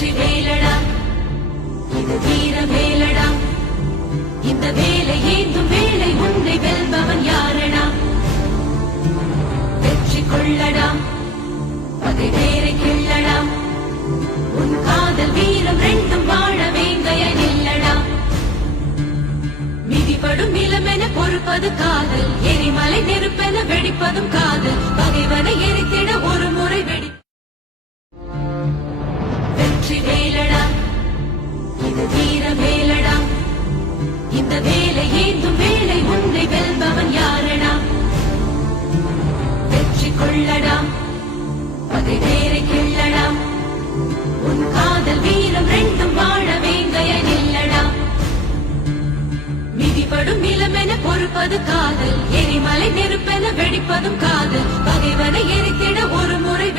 வெற்றி வேலடா இது வீர வேலடா இந்த வேலை ஏந்தும் வேலை உன்னை வெல்பவன் யாரடா வெற்றி கொள்ளடா பகை வேரை கிள்ளடா உன் காதல் வீரம் ரெண்டும் வாழ வேங்கைய நில்லடா மிதிப்படும் நிலமென பொறுப்பது காதல் எரிமலை நெருப்பென வெடிப்பதும் காதல் பகைவனை எரித்திட ஒரு முறை வெற்றி வேலடா இது வீர வேலடா இந்த வேலை ஏந்தும் வேலை உன்னை வெல்பவன் யாரடா வெற்றி கொள்ளடா பகை வேரை கிள்ளடா உன் காதல் வீரம் ரெண்டும் வாழ வேங்கைய நில்லடா மிதிப்படும் நிலமென பொறுப்பது காதல் எரிமலை நெருப்பென வெடிப்பதும் காதல் பகைவனை எரித்திட ஒரு முறை